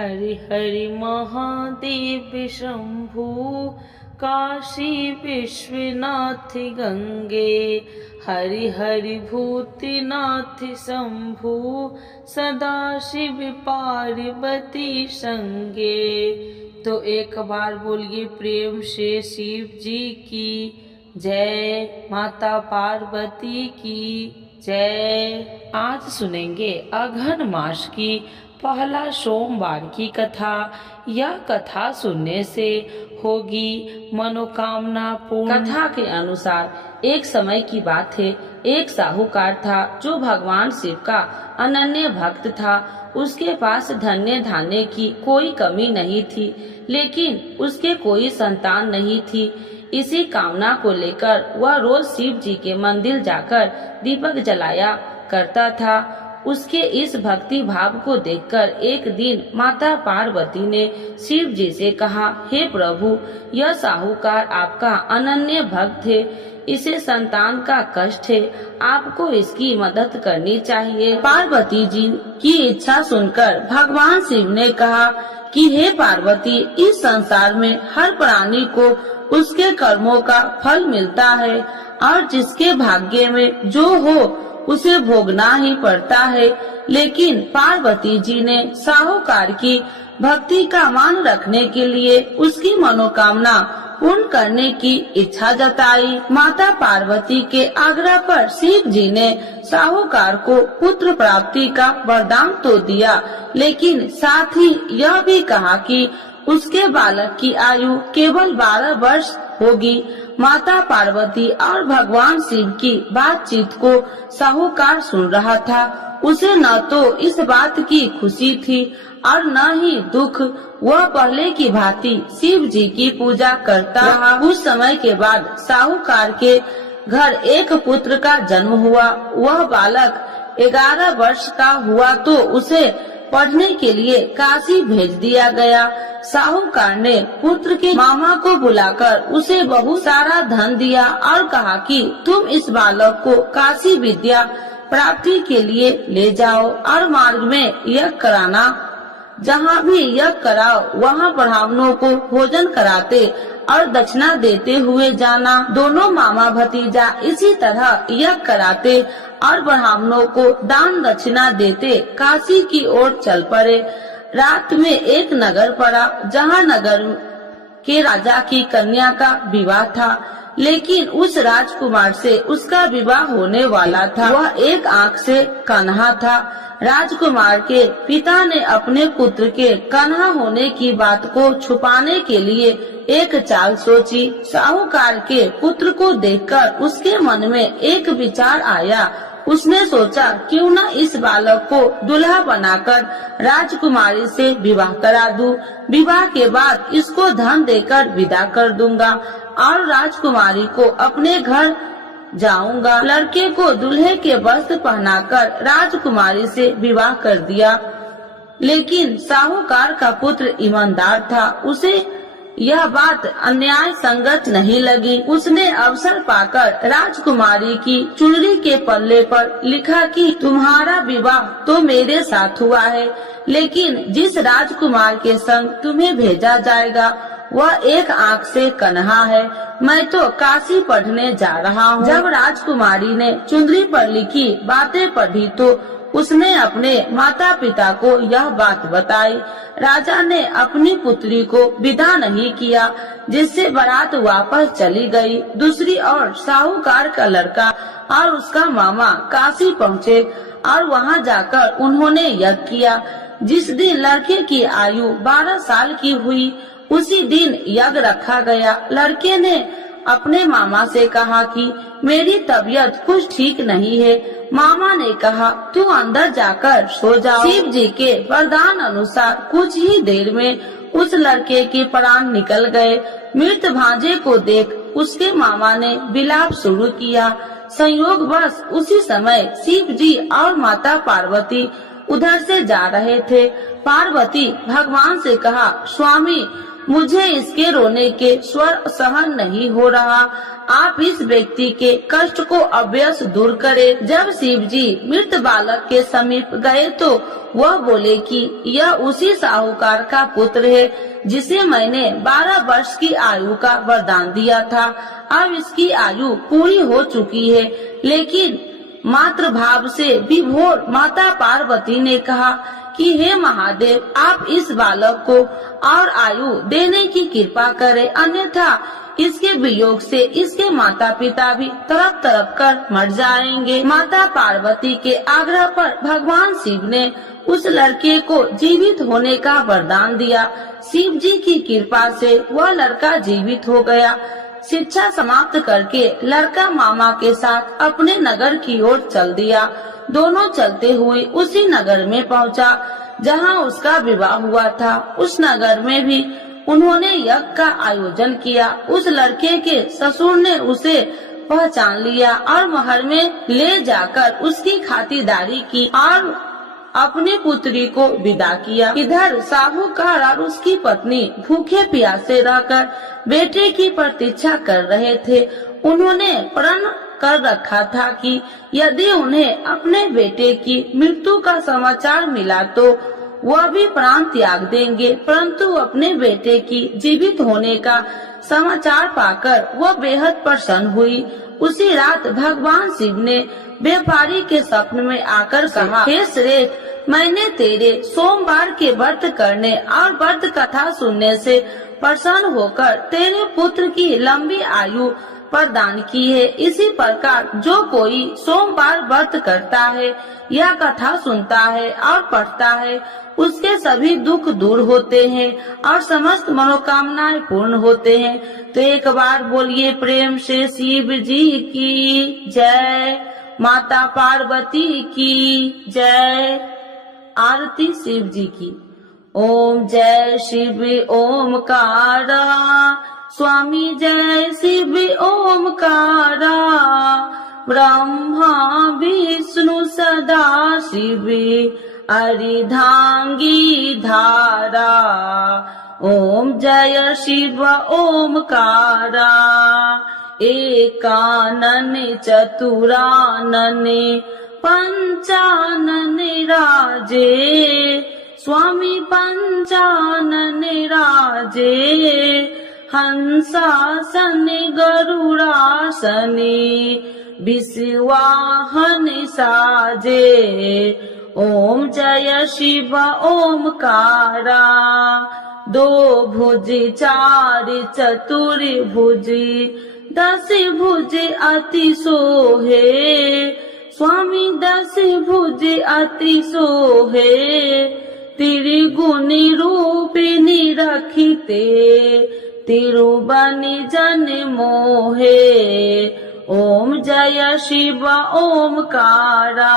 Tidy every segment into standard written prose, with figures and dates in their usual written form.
हरि हरि महादेव शंभु काशी विश्वनाथ गंगे, हरि हरि भूतनाथ शंभु सदाशिव पार्वती संगे। तो एक बार बोलिए प्रेम से शिव जी की जय, माता पार्वती की जय। आज सुनेंगे अघन मास की पहला सोमवार की कथा। यह कथा सुनने से होगी मनोकामना पूर्ण। कथा के अनुसार एक समय की बात है, एक साहूकार था जो भगवान शिव का अनन्य भक्त था। उसके पास धन्य धान्य की कोई कमी नहीं थी, लेकिन उसके कोई संतान नहीं थी। इसी कामना को लेकर वह रोज शिव जी के मंदिर जाकर दीपक जलाया करता था। उसके इस भक्ति भाव को देखकर एक दिन माता पार्वती ने शिव जी से कहा, हे प्रभु, यह साहूकार आपका अनन्य भक्त है, इसे संतान का कष्ट है, आपको इसकी मदद करनी चाहिए। पार्वती जी की इच्छा सुनकर भगवान शिव ने कहा कि हे पार्वती, इस संसार में हर प्राणी को उसके कर्मों का फल मिलता है और जिसके भाग्य में जो हो उसे भोगना ही पड़ता है। लेकिन पार्वती जी ने साहूकार की भक्ति का मान रखने के लिए उसकी मनोकामना पूर्ण करने की इच्छा जताई। माता पार्वती के आग्रह पर शिव जी ने साहूकार को पुत्र प्राप्ति का वरदान तो दिया, लेकिन साथ ही यह भी कहा कि उसके बालक की आयु केवल 12 वर्ष होगी। माता पार्वती और भगवान शिव की बातचीत को साहूकार सुन रहा था। उसे न तो इस बात की खुशी थी और न ही दुख। वह पहले की भांति शिव जी की पूजा करता रहा। कुछ समय के बाद साहूकार के घर एक पुत्र का जन्म हुआ। वह बालक 11 वर्ष का हुआ तो उसे पढ़ने के लिए काशी भेज दिया गया। साहूकार ने पुत्र के मामा को बुलाकर उसे बहुत सारा धन दिया और कहा कि तुम इस बालक को काशी विद्या प्राप्ति के लिए ले जाओ और मार्ग में यज्ञ कराना। जहाँ भी यज्ञ कराओ वहाँ ब्राह्मणों को भोजन कराते और दक्षिणा देते हुए जाना। दोनों मामा भतीजा इसी तरह यज्ञ कराते और ब्राह्मणों को दान दक्षिणा देते काशी की ओर चल पड़े। रात में एक नगर पड़ा जहाँ नगर के राजा की कन्या का विवाह था, लेकिन उस राजकुमार से उसका विवाह होने वाला था। वह एक आँख से कन्हा था। राजकुमार के पिता ने अपने पुत्र के कन्हा होने की बात को छुपाने के लिए एक चाल सोची। साहूकार के पुत्र को देखकर उसके मन में एक विचार आया। उसने सोचा, क्यों न इस बालक को दुल्हा बनाकर राजकुमारी से विवाह करा दूं। विवाह के बाद इसको धन देकर विदा कर दूंगा और राजकुमारी को अपने घर जाऊंगा। लड़के को दूल्हे के वस्त्र पहनाकर राजकुमारी से विवाह कर दिया। लेकिन साहूकार का पुत्र ईमानदार था। उसे यह बात अन्याय संगत नहीं लगी। उसने अवसर पाकर राजकुमारी की चुनरी के पल्ले पर लिखा कि तुम्हारा विवाह तो मेरे साथ हुआ है, लेकिन जिस राजकुमार के संग तुम्हें भेजा जाएगा वह एक आँख से कन्हा है। मैं तो काशी पढ़ने जा रहा हूँ। जब राजकुमारी ने चुनरी पर लिखी बातें पढ़ी तो उसने अपने माता पिता को यह बात बताई। राजा ने अपनी पुत्री को विदा नहीं किया, जिससे बारात वापस चली गई। दूसरी ओर साहूकार का लड़का और उसका मामा काशी पहुँचे और वहाँ जाकर उन्होंने यज्ञ किया। जिस दिन लड़के की आयु 12 साल की हुई उसी दिन यज्ञ रखा गया। लड़के ने अपने मामा से कहा कि मेरी तबीयत कुछ ठीक नहीं है। मामा ने कहा, तू अंदर जाकर सो जाओ। शिव जी के वरदान अनुसार कुछ ही देर में उस लड़के के प्राण निकल गए। मृत भांजे को देख उसके मामा ने विलाप शुरू किया। संयोगवश उसी समय शिव जी और माता पार्वती उधर से जा रहे थे। पार्वती भगवान से कहा, स्वामी, मुझे इसके रोने के स्वर सहन नहीं हो रहा। आप इस व्यक्ति के कष्ट को अवश्य दूर करें। जब शिव जी मृत बालक के समीप गए तो वह बोले कि यह उसी साहूकार का पुत्र है जिसे मैंने 12 वर्ष की आयु का वरदान दिया था। अब इसकी आयु पूरी हो चुकी है। लेकिन मातृभाव से विभोर माता पार्वती ने कहा कि हे महादेव, आप इस बालक को और आयु देने की कृपा करें, अन्यथा इसके वियोग से इसके माता पिता भी तड़प तड़प कर मर जाएंगे। माता पार्वती के आग्रह पर भगवान शिव ने उस लड़के को जीवित होने का वरदान दिया। शिव जी की कृपा से वह लड़का जीवित हो गया। शिक्षा समाप्त करके लड़का मामा के साथ अपने नगर की ओर चल दिया। दोनों चलते हुए उसी नगर में पहुंचा जहां उसका विवाह हुआ था। उस नगर में भी उन्होंने यज्ञ का आयोजन किया। उस लड़के के ससुर ने उसे पहचान लिया और महल में ले जाकर उसकी खातिरदारी की और अपनी पुत्री को विदा किया। इधर साहूकार और उसकी पत्नी भूखे प्यासे रहकर बेटे की प्रतीक्षा कर रहे थे। उन्होंने प्रण कर रखा था कि यदि उन्हें अपने बेटे की मृत्यु का समाचार मिला तो वह भी प्राण त्याग देंगे, परंतु अपने बेटे की जीवित होने का समाचार पाकर वह बेहद प्रसन्न हुई। उसी रात भगवान शिव ने व्यापारी के स्वप्न में आकर कहा, हे श्रेष्ठ, मैंने तेरे सोमवार के व्रत करने और व्रत कथा सुनने से प्रसन्न होकर तेरे पुत्र की लंबी आयु प्रदान की है। इसी प्रकार जो कोई सोमवार व्रत करता है या कथा सुनता है और पढ़ता है, उसके सभी दुख दूर होते हैं और समस्त मनोकामनाएं पूर्ण होते हैं। तो एक बार बोलिए प्रेम से शिव जी की जय, माता पार्वती की जय। आरती शिव जी की। ओम जय शिव ओमकारा, स्वामी जय शिव ओमकारा, ब्रह्मा विष्णु सदा शिव अर्धांगी धारा। ओम जय शिव ओमकारा, एकानन चतुरानन पंचानन राजे, स्वामी पंचानन राजे, हंसासन गरुड़ासन विश्वाहन साजे। ओम जय शिव ओमकारा, दो भुज चार चतुर भुज, 10 भुज अति सोहे, स्वामी 10 भुज अति सोहे, त्रिगुणी रूपिणी रखिते, तिरुबनि जन मोहे। ओम जय शिव ओमकारा,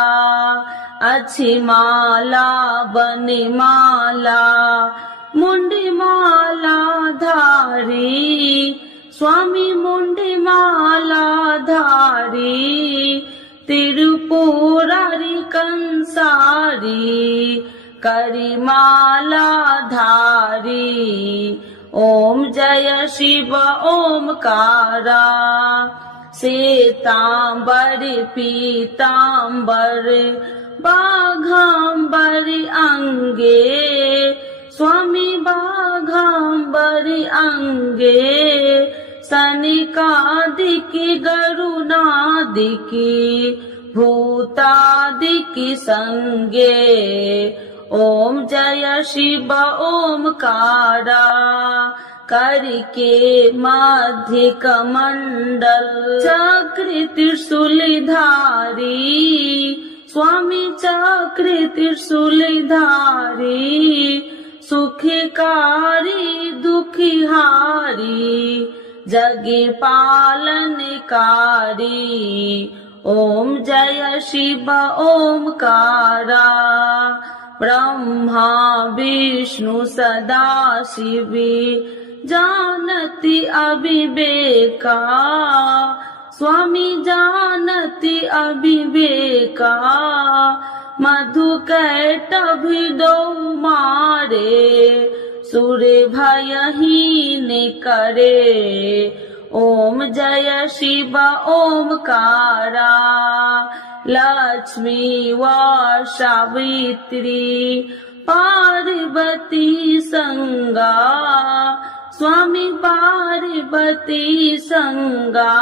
अच्छी माला बनि माला, मुंडी माला धारी, स्वामी मुंडी माला धारी, तिरुपुरारी कंसारी, करी माला धारी। ओम जय शिव ओमकारा, श्वेतांबर पीतांबर बाघांबर अंगे, स्वामी बाघांबर अंगे, सनिकादिकी गरुणादिकी भूतादिकी संगे। ओम जय शिव ओमकारा, करके मध्य कमंडल चक्र त्रिशूलधारी, स्वामी चक्र त्रिशूलधारी, सुखकारी दुखिहारी, जगे पालनकारी। ओम जय शिव ओमकारा, ब्रह्मा विष्णु सदा शिव जानति अविवेका, स्वामी जानति अविवेका, मधु कैटभ दो मारे, सुर भयहीन करे। ओम जय शिव ओमकारा, लक्ष्मी व सावित्री पार्वती संगा, स्वामी पार्वती संगा।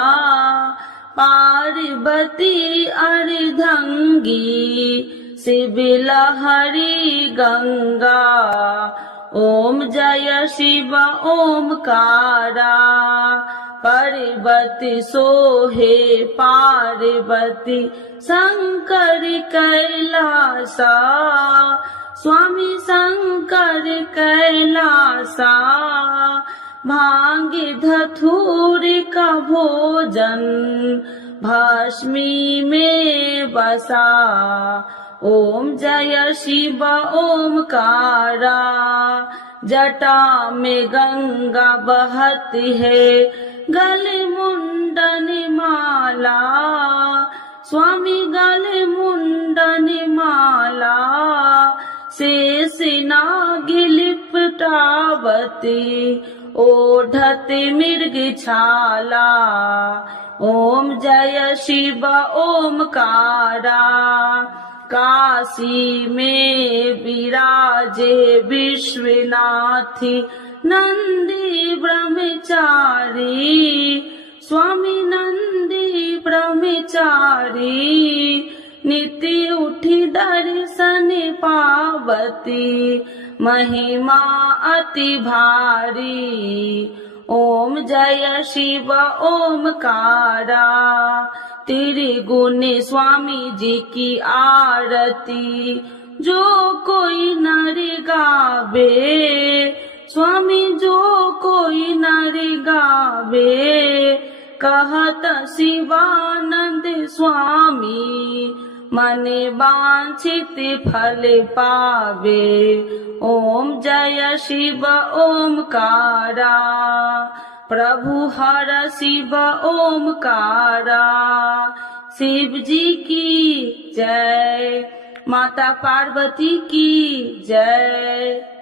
पार्वती अर्धंगी, शिव लहरी गंगा। ओम जय शिव ओमकारा, पर्वती सोहे पार्वती शंकर कैलासा, स्वामी शंकर कैलासा। भांग धतूर का भोजन भस्मी में बसा। ओम जय शिव ओमकारा, जटा में गंगा बहती है, गले मुंडन माला, स्वामी गले मुंडन माला। शेष नाग लिपटावती, ओढ़ते मृग छाला। ओम जय शिव ओमकारा, काशी में विराजे विश्वनाथी नंदी ब्रह्मचारी, स्वामी नंदी ब्रह्मचारी। नित्य उठी दर्शन पावती, महिमा अति भारी। ओम जय शिव ओमकारा, त्रिगुण स्वामी जी की आरती जो कोई नर गावे, स्वामी जो कोई नर गावे। कहत शिवानंद स्वामी, मन वांछित फल पावे। ओम जय शिव ओमकारा, प्रभु हर शिव ओमकारा। शिव जी की जय, माता पार्वती की जय।